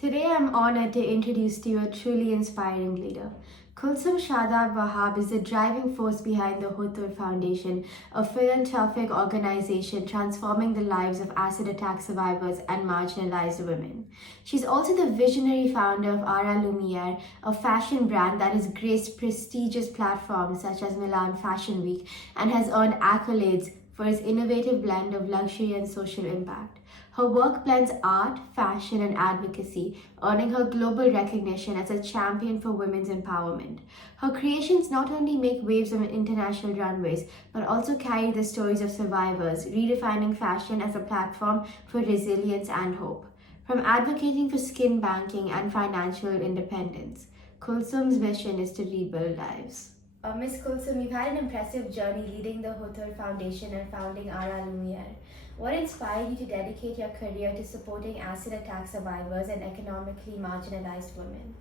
Today I'm honored to introduce to you a truly inspiring leader. Kulsum Shadab Wahab is the driving force behind the Hothur Foundation, a philanthropic organization transforming the lives of acid attack survivors and marginalized women. She's also the visionary founder of Ara Lumiere, a fashion brand that has graced prestigious platforms such as Milan Fashion Week and has earned accolades for its innovative blend of luxury and social impact. Her work blends art, fashion, and advocacy, earning her global recognition as a champion for women's empowerment. Her creations not only make waves on international runways, but also carry the stories of survivors, redefining fashion as a platform for resilience and hope. From advocating for skin banking and financial independence, Kulsum's mission is to rebuild lives. Miss Kulsum, you've had an impressive journey leading the Hothur Foundation and founding Ara Lumiere. What inspired you to dedicate your career to supporting acid attack survivors and economically marginalized women?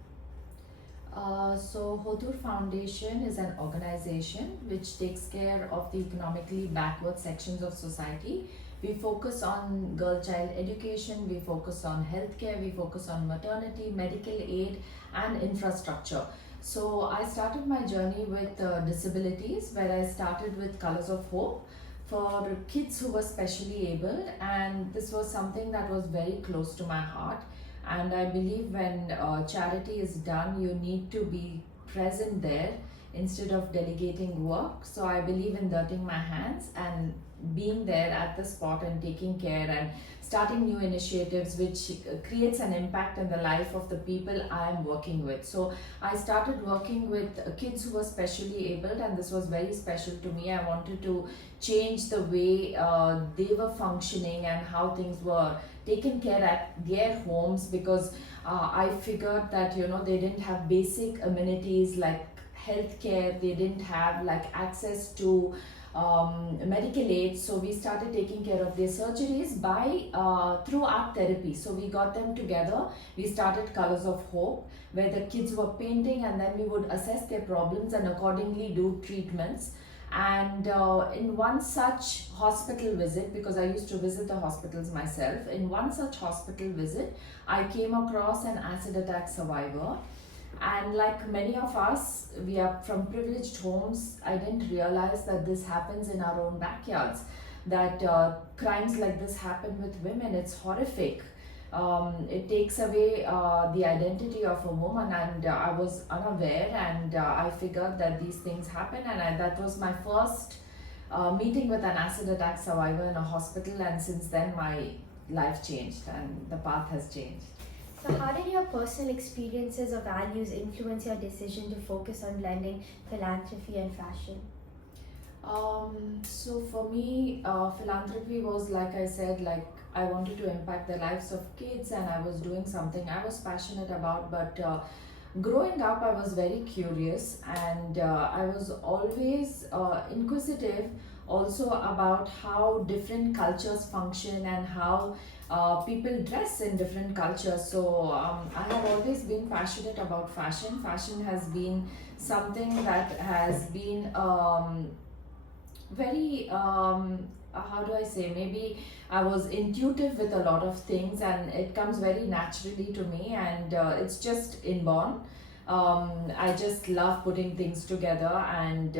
Hothur Foundation is an organization which takes care of the economically backward sections of society. We focus on girl child education, we focus on healthcare, we focus on maternity, medical aid, and infrastructure. So I started my journey with disabilities, where I started with Colors of Hope for kids who were specially abled, and this was something that was very close to my heart. And I believe when charity is done, you need to be present there instead of delegating work. So I believe in dirtying my hands and being there at the spot and taking care and starting new initiatives which creates an impact in the life of the people I am working with. So I started working with kids who were specially abled, and this was very special to me. I wanted to change the way they were functioning and how things were taken care at their homes, because I figured that they didn't have basic amenities like healthcare, they didn't have like access to medical aid. So we started taking care of their surgeries by through art therapy. So we got them together, we started Colors of Hope, where the kids were painting, and then we would assess their problems and accordingly do treatments. And in one such hospital visit, because I used to visit the hospitals myself, in one such hospital visit I came across an acid attack survivor. And like many of us, we are from privileged homes. I didn't realize that this happens in our own backyards, that crimes like this happen with women. It's horrific. It takes away the identity of a woman, and I was unaware, and I figured that these things happen, and that was my first meeting with an acid attack survivor in a hospital, and since then my life changed and the path has changed. So, how did your personal experiences or values influence your decision to focus on blending philanthropy and fashion? So for me, philanthropy was, like I said, like I wanted to impact the lives of kids, and I was doing something I was passionate about. But growing up, I was very curious, and I was always inquisitive also about how different cultures function and how people dress in different cultures. So I have always been passionate about fashion. Fashion has been something that has been very how do I say, maybe I was intuitive with a lot of things, and it comes very naturally to me, and it's just inborn. I just love putting things together, and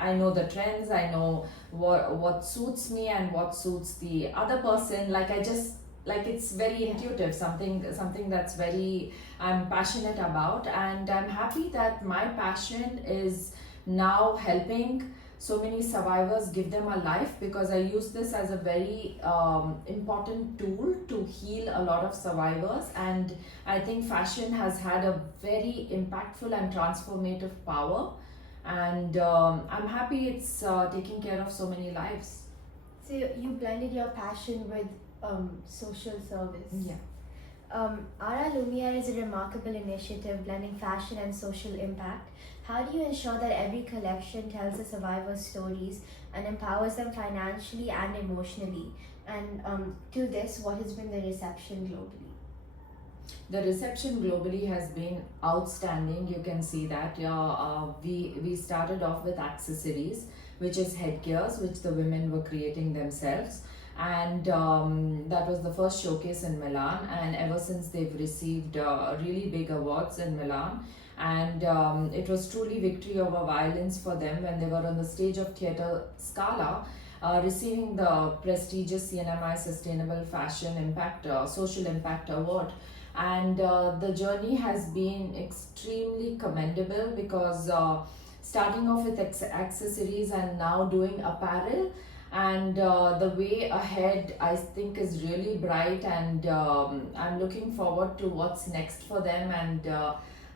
I know the trends, I know what suits me and what suits the other person. Like I just like, it's very intuitive, something that's very, I'm passionate about, and I'm happy that my passion is now helping so many survivors, give them a life, because I use this as a very important tool to heal a lot of survivors. And I think fashion has had a very impactful and transformative power, and I'm happy it's taking care of so many lives. So, you blended your passion with social service. Yeah. Ara Lumiere is a remarkable initiative blending fashion and social impact. How do you ensure that every collection tells the survivors' stories and empowers them financially and emotionally? And to this, what has been the reception globally? The reception globally has been outstanding. You can see that. We started off with accessories, which is headgears, which the women were creating themselves, and that was the first showcase in Milan, and ever since they've received really big awards in Milan. And it was truly victory over violence for them when they were on the stage of Theatre Scala, receiving the prestigious CNMI Sustainable Fashion Impact Social Impact Award. And the journey has been extremely commendable because starting off with accessories and now doing apparel, and the way ahead I think is really bright, and I'm looking forward to what's next for them. And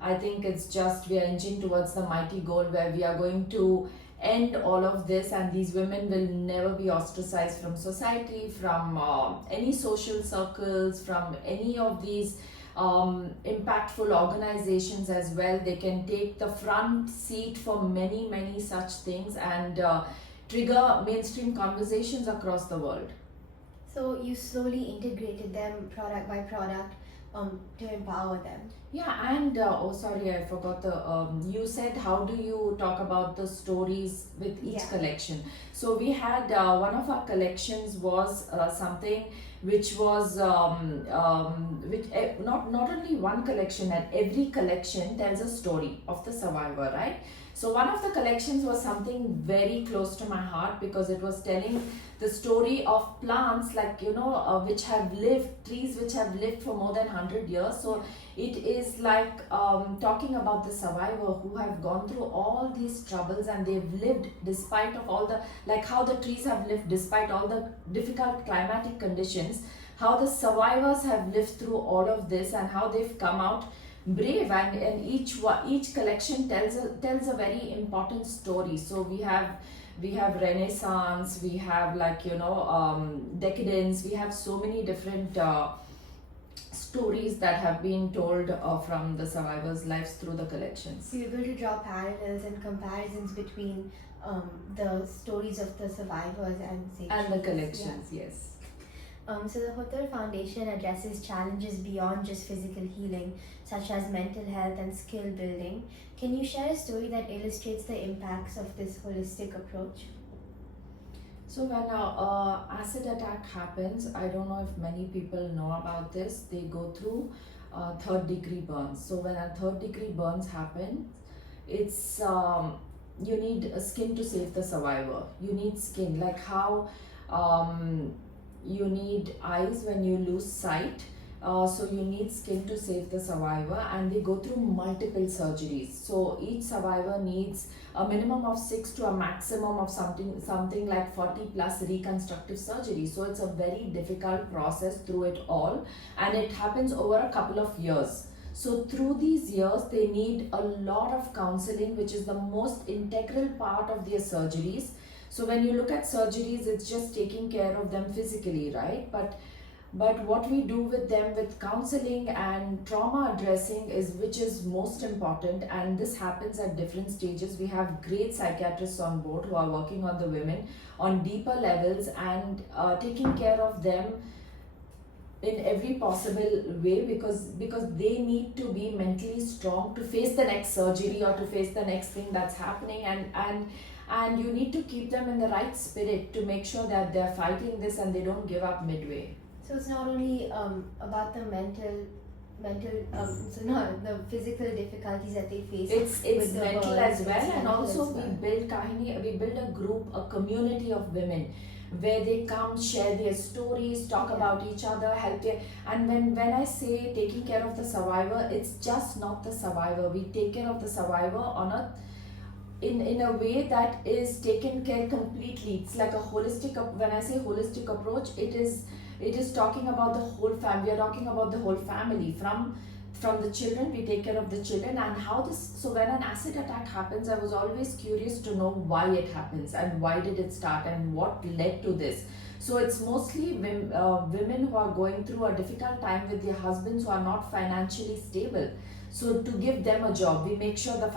I think it's just we are inching towards the mighty goal where we are going to end all of this, and these women will never be ostracized from society, from any social circles, from any of these impactful organizations as well. They can take the front seat for many such things, and trigger mainstream conversations across the world. So you slowly integrated them product by product to empower them. Yeah, and oh, sorry, I forgot the. You said, how do you talk about the stories with each collection? So we had one of our collections was something which was which not only one collection, and every collection tells a story of the survivor, right? So one of the collections was something very close to my heart because it was telling the story of plants, like which have lived, trees which have lived for more than 100 years. So it is like talking about the survivor who have gone through all these troubles, and they've lived despite of all the, like how the trees have lived despite all the difficult climatic conditions, how the survivors have lived through all of this, and how they've come out brave. And each collection tells a very important story. So we have Renaissance, we have decadence, we have so many different stories that have been told from the survivors' lives through the collections. So you're able to draw parallels and comparisons between the stories of the survivors and the collections. Yes. So the Hothur Foundation addresses challenges beyond just physical healing, such as mental health and skill building. Can you share a story that illustrates the impacts of this holistic approach? So when an acid attack happens, I don't know if many people know about this, they go through third degree burns. So when a third degree burns happen, it's you need a skin to save the survivor. You need skin, like how you need eyes when you lose sight. So you need skin to save the survivor, and they go through multiple surgeries. So each survivor needs a minimum of 6 to a maximum of something like 40 plus reconstructive surgery. So it's a very difficult process through it all, and it happens over a couple of years. So through these years, they need a lot of counseling, which is the most integral part of their surgeries. So when you look at surgeries, it's just taking care of them physically, right? But what we do with them with counseling and trauma addressing is which is most important, and this happens at different stages. We have great psychiatrists on board who are working on the women on deeper levels and taking care of them in every possible way, because they need to be mentally strong to face the next surgery or to face the next thing that's happening, and you need to keep them in the right spirit to make sure that they're fighting this and they don't give up midway. So it's not only about the mental, so not the physical difficulties that they face. It's mental as well, and also we build a group, a community of women where they come, share their stories, talk about each other, help their, and when I say taking care of the survivor, it's just not the survivor. We take care of the survivor in a way that is taken care completely. It's like a holistic, when I say holistic approach, it is talking about the whole family. We are talking about the whole family, from the children. We take care of the children, and how this. So when an acid attack happens, I was always curious to know why it happens and why did it start and what led to this. So it's mostly women who are going through a difficult time with their husbands who are not financially stable. So to give them a job, we make sure the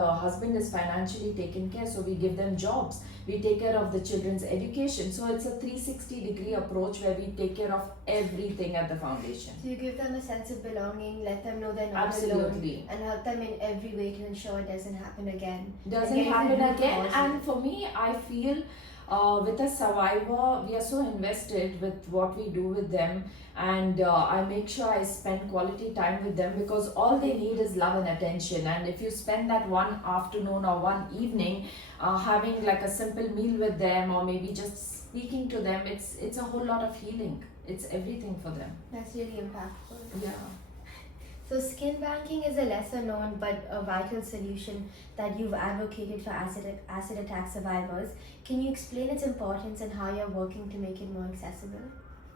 husband is financially taken care, so we give them jobs. We take care of the children's education. So it's a 360-degree approach where we take care of everything at the foundation. So you give them a sense of belonging, let them know they're not Absolutely. alone, and help them in every way to ensure it doesn't happen again. And for me, I feel With a survivor, we are so invested with what we do with them, and I make sure I spend quality time with them, because all they need is love and attention. And if you spend that one afternoon or one evening having like a simple meal with them, or maybe just speaking to them, it's a whole lot of healing. It's everything for them. That's really impactful. Yeah. So skin banking is a lesser known but a vital solution that you've advocated for acid attack survivors. Can you explain its importance and how you're working to make it more accessible?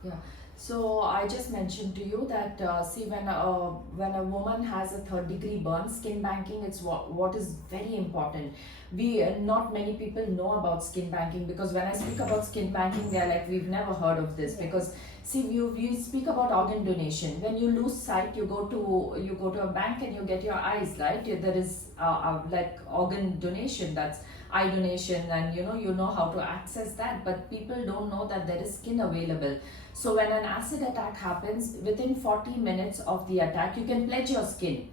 Yeah. So I just mentioned to you that see, when a woman has a third degree burn, skin banking, it's what is very important. We not many people know about skin banking, because when I speak about skin banking, they're like, we've never heard of this. Yeah. Because see, you speak about organ donation. When you lose sight, you go to a bank and you get your eyes, right. There is like organ donation, that's eye donation, and you know how to access that, but people don't know that there is skin available. So when an acid attack happens, within 40 minutes of the attack, you can pledge your skin.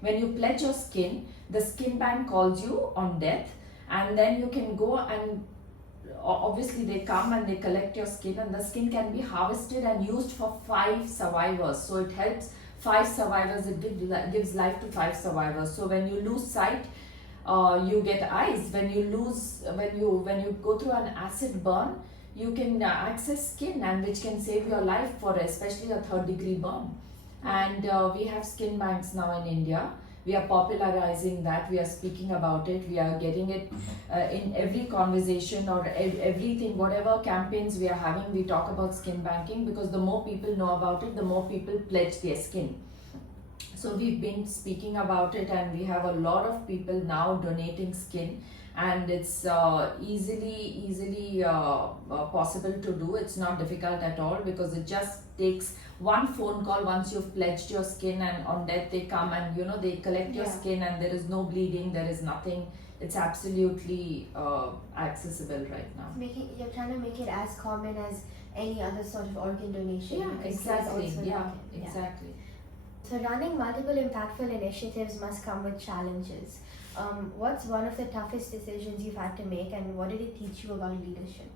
When you pledge your skin, the skin bank calls you on death, and then you can go and obviously they come and they collect your skin, and the skin can be harvested and used for 5 survivors. So it helps 5 survivors, it gives life to 5 survivors. So when you lose sight, you get eyes. When you go through an acid burn, you can access skin, and which can save your life for especially a third degree burn. And we have skin banks now in India. We are popularizing that, we are speaking about it, we are getting it in every conversation or everything, whatever campaigns we are having, we talk about skin banking, because the more people know about it, the more people pledge their skin. So we've been speaking about it, and we have a lot of people now donating skin, and it's easily possible to do. It's not difficult at all, because it just takes one phone call once you've pledged your skin, and on death they come and they collect your skin, and there is no bleeding, there is nothing. It's absolutely accessible right now. You're trying to make it as common as any other sort of organ donation. Yeah, exactly. Yeah, yeah, exactly. So running multiple impactful initiatives must come with challenges. What's one of the toughest decisions you've had to make, and what did it teach you about leadership?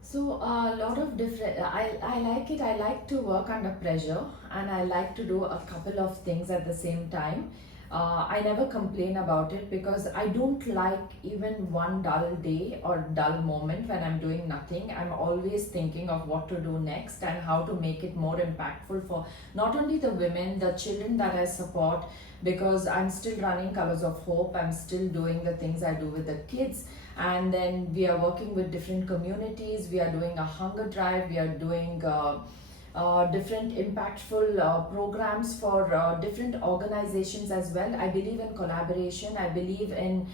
So a lot of different, I like it. I like to work under pressure, and I like to do a couple of things at the same time. I never complain about it, because I don't like even one dull day or dull moment when I'm doing nothing. I'm always thinking of what to do next and how to make it more impactful for not only the women, the children that I support, because I'm still running Colors of Hope. I'm still doing the things I do with the kids. And then we are working with different communities. We are doing a hunger drive. We are doing different impactful programs for different organizations as well. I believe in collaboration. I believe in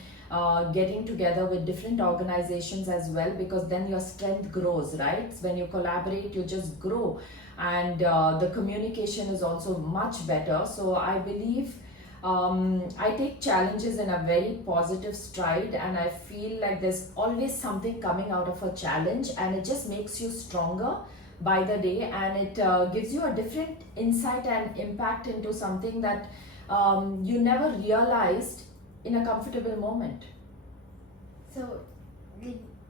getting together with different organizations as well, because then your strength grows, right? When you collaborate, you just grow, and the communication is also much better. So I believe I take challenges in a very positive stride, and I feel like there's always something coming out of a challenge, and it just makes you stronger by the day, and it gives you a different insight and impact into something that you never realized in a comfortable moment. So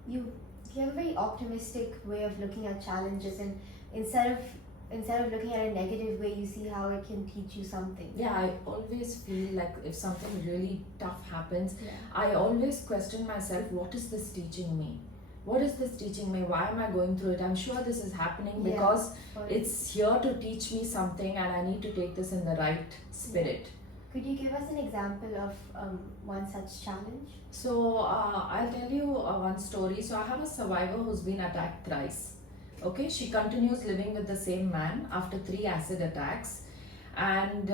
you have a very optimistic way of looking at challenges, and instead of looking at a negative way, you see how it can teach you something. Yeah, I always feel like if something really tough happens, Yeah. I always question myself, what is this teaching me? What is this teaching me? Why am I going through it? I'm sure this is happening because it's here to teach me something, and I need to take this in the right spirit. Could you give us an example of one such challenge? So I'll tell you one story. So I have a survivor who's been attacked thrice. Okay, she continues living with the same man after 3 acid attacks, and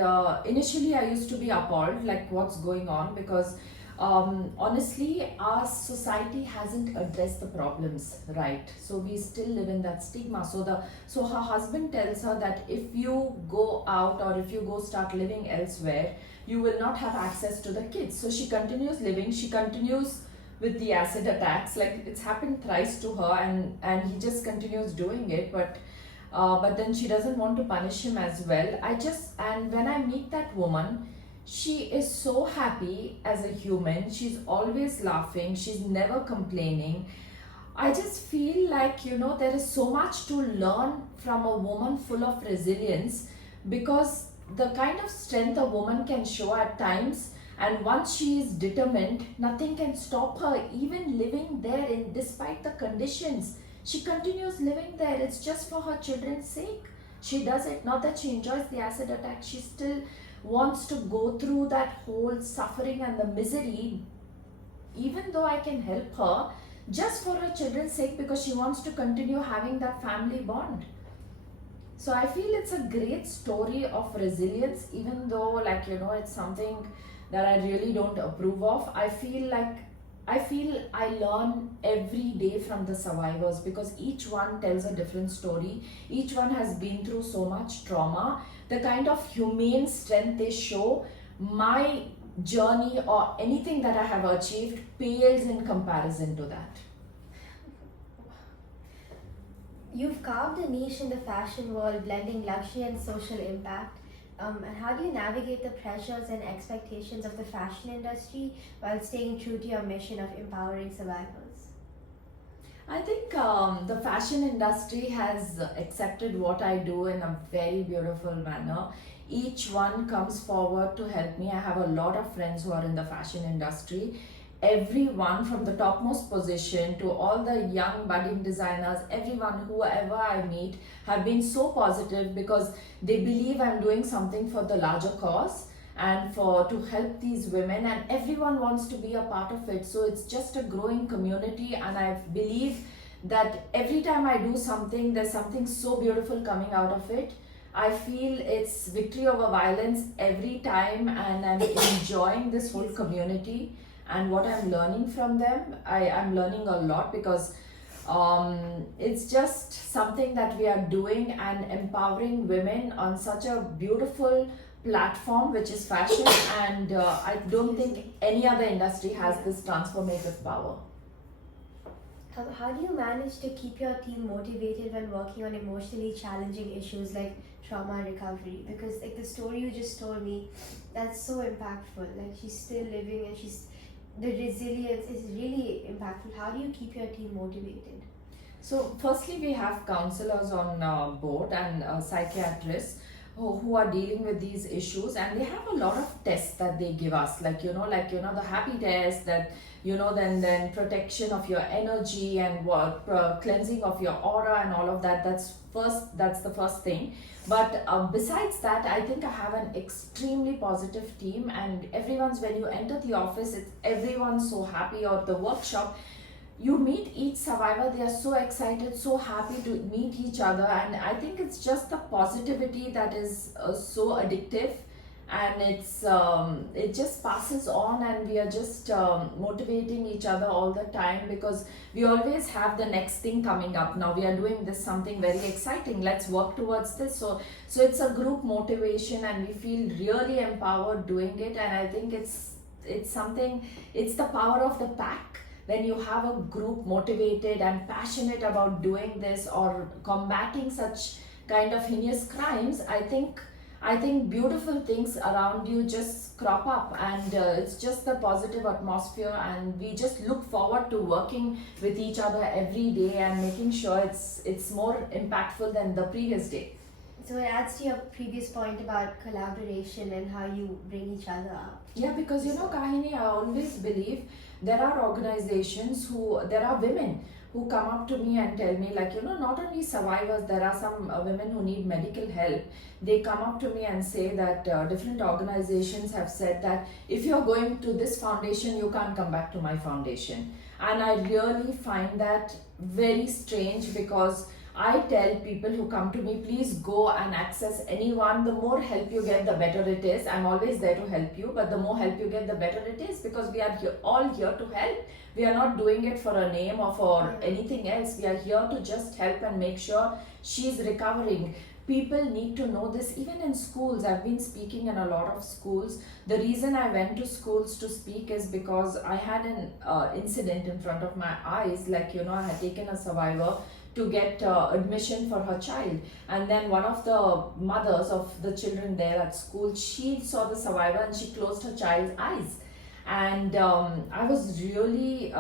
initially I used to be appalled, like what's going on, because honestly our society hasn't addressed the problems right, so we still live in that stigma. So her husband tells her that if you go out or if you go start living elsewhere, you will not have access to the kids. So she continues living, she continues with the acid attacks, like it's happened thrice to her, and he just continues doing it, but then she doesn't want to punish him as well. And when I meet that woman, She is so happy as a human. She's always laughing. She's never complaining. I just feel like, there is so much to learn from a woman full of resilience, because the kind of strength a woman can show at times, and once she is determined, nothing can stop her, even living there in despite the conditions. She continues living there. It's just for her children's sake. She does it. Not that she enjoys the acid attack. She still wants to go through that whole suffering and the misery, even though I can help her, just for her children's sake, because she wants to continue having that family bond. So I feel it's a great story of resilience, even though, it's something that I really don't approve of. I feel I learn every day from the survivors, because each one tells a different story. Each one has been through so much trauma. The kind of humane strength they show, my journey or anything that I have achieved pales in comparison to that. You've carved a niche in the fashion world, blending luxury and social impact. And how do you navigate the pressures and expectations of the fashion industry while staying true to your mission of empowering survivors? I think the fashion industry has accepted what I do in a very beautiful manner. Each one comes forward to help me. I have a lot of friends who are in the fashion industry. Everyone from the topmost position to all the young budding designers, everyone, whoever I meet, have been so positive, because they believe I'm doing something for the larger cause and for to help these women, and everyone wants to be a part of it. So it's just a growing community, and I believe that every time I do something, there's something so beautiful coming out of it. I feel it's victory over violence every time, and I'm enjoying this whole community and what I'm learning from them. I'm learning a lot, because it's just something that we are doing and empowering women on such a beautiful platform, which is fashion. And I don't think any other industry has this transformative power. How do you manage to keep your team motivated when working on emotionally challenging issues like trauma recovery? Because like the story you just told me, that's so impactful. Like she's still living, and the resilience is really impactful. How do you keep your team motivated? So, firstly, we have counselors on board and psychiatrists who are dealing with these issues, and they have a lot of tests that they give us, the happy test, that then protection of your energy and what cleansing of your aura and all of that. That's the first thing. But besides that, I think I have an extremely positive team, and when you enter the office, everyone's so happy. Or the workshop, you meet each survivor, they are so excited, so happy to meet each other. And I think it's just the positivity that is so addictive, and it just passes on, and we are just motivating each other all the time, because we always have the next thing coming up. Now we are doing this something very exciting, let's work towards this. So it's a group motivation, and we feel really empowered doing it. And I think it's the power of the pack. When you have a group motivated and passionate about doing this or combating such kind of heinous crimes, I think beautiful things around you just crop up, and it's just the positive atmosphere, and we just look forward to working with each other every day and making sure it's more impactful than the previous day. So it adds to your previous point about collaboration and how you bring each other up. Yeah, because Kahini, I always believe there are there are women who come up to me and tell me, not only survivors, there are some women who need medical help. They come up to me and say that different organizations have said that if you're going to this foundation, you can't come back to my foundation. And I really find that very strange, because I tell people who come to me, please go and access anyone. The more help you get, the better it is. I'm always there to help you, but the more help you get, the better it is, because we are all here to help. We are not doing it for a name or for anything else. We are here to just help and make sure she's recovering. People need to know this. Even in schools, I've been speaking in a lot of schools. The reason I went to schools to speak is because I had an incident in front of my eyes. I had taken a survivor to get admission for her child. And then one of the mothers of the children there at school, she saw the survivor and she closed her child's eyes. And I was really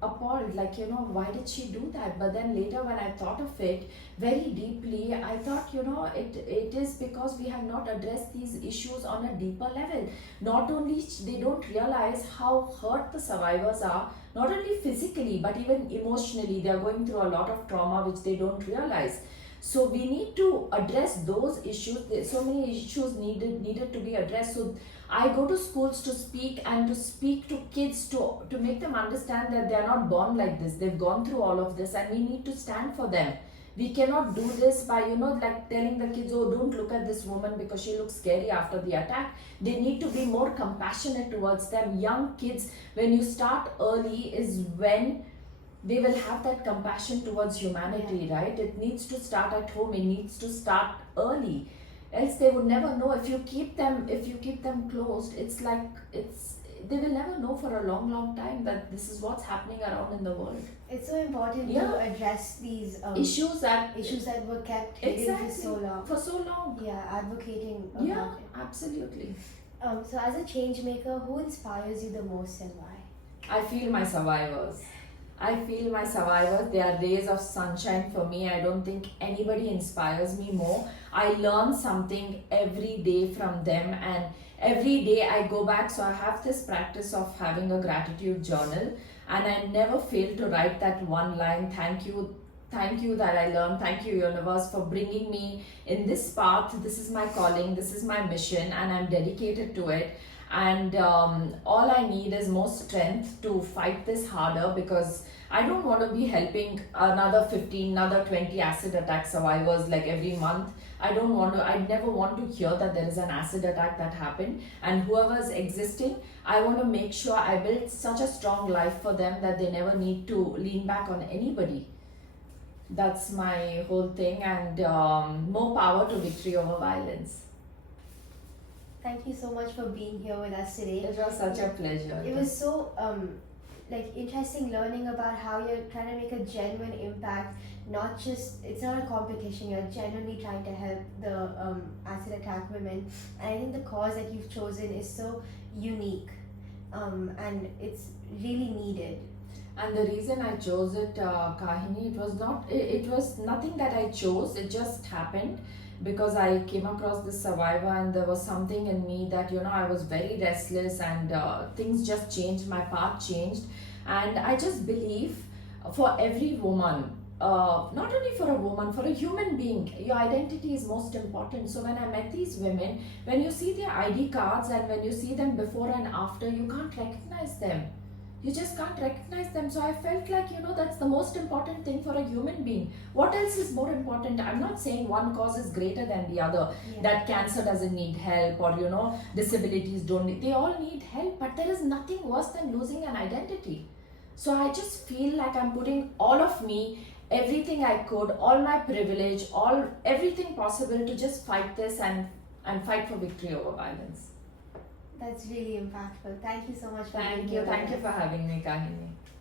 appalled, like, why did she do that? But then later when I thought of it very deeply, I thought, it is because we have not addressed these issues on a deeper level. Not only they don't realize how hurt the survivors are, not only physically but even emotionally. They are going through a lot of trauma which they don't realize. So we need to address those issues. There's so many issues needed to be addressed. So I go to schools to speak and to speak to kids to make them understand that they are not born like this. They've gone through all of this and we need to stand for them. We cannot do this by, like telling the kids, oh, don't look at this woman because she looks scary after the attack. They need to be more compassionate towards them. Young kids, when you start early, is when they will have that compassion towards humanity, right? It needs to start at home. It needs to start early. Else they would never know. If you keep them closed, they will never know for a long time that this is what's happening around in the world. It's so important Yeah. to address these Issues that issues that were kept hidden for so long. For so long. Yeah, advocating about Yeah, it. absolutely. So as a change maker, who inspires you the most and why? I feel my survivors. They are rays of sunshine for me. I don't think anybody inspires me more. I learn something every day from them, and every day I go back. So I have this practice of having a gratitude journal, and I never fail to write that one line: thank you that I learned. Thank you, universe, for bringing me in this path. This is my calling, this is my mission, and I'm dedicated to it. And all I need is more strength to fight this harder, because I don't want to be helping another 15, another 20 acid attack survivors like every month. I never want to hear that there is an acid attack that happened. And whoever's existing, I want to make sure I build such a strong life for them that they never need to lean back on anybody. That's my whole thing. And more power to victory over violence. Thank you so much for being here with us today. It was such a pleasure. It was so interesting learning about how you're trying to make a genuine impact. Not just, it's not a competition, you're genuinely trying to help the acid attack women. And I think the cause that you've chosen is so unique, and it's really needed. And the reason I chose it, Kahini, it was nothing that I chose. It just happened because I came across this survivor, and there was something in me that, I was very restless, and things just changed. My path changed. And I just believe for every woman, not only for a woman, for a human being, your identity is most important. So when I met these women, when you see their ID cards and when you see them before and after, you can't recognize them. You just can't recognize them. So I felt like, that's the most important thing for a human being. What else is more important? I'm not saying one cause is greater than the other, that cancer doesn't need help, or, disabilities don't need, they all need help, but there is nothing worse than losing an identity. So I just feel like I'm putting all of me, everything I could, all my privilege, everything possible to just fight this and fight for victory over violence. That's really impactful. Thank you so much for being Thank here. you for having me, Kahini.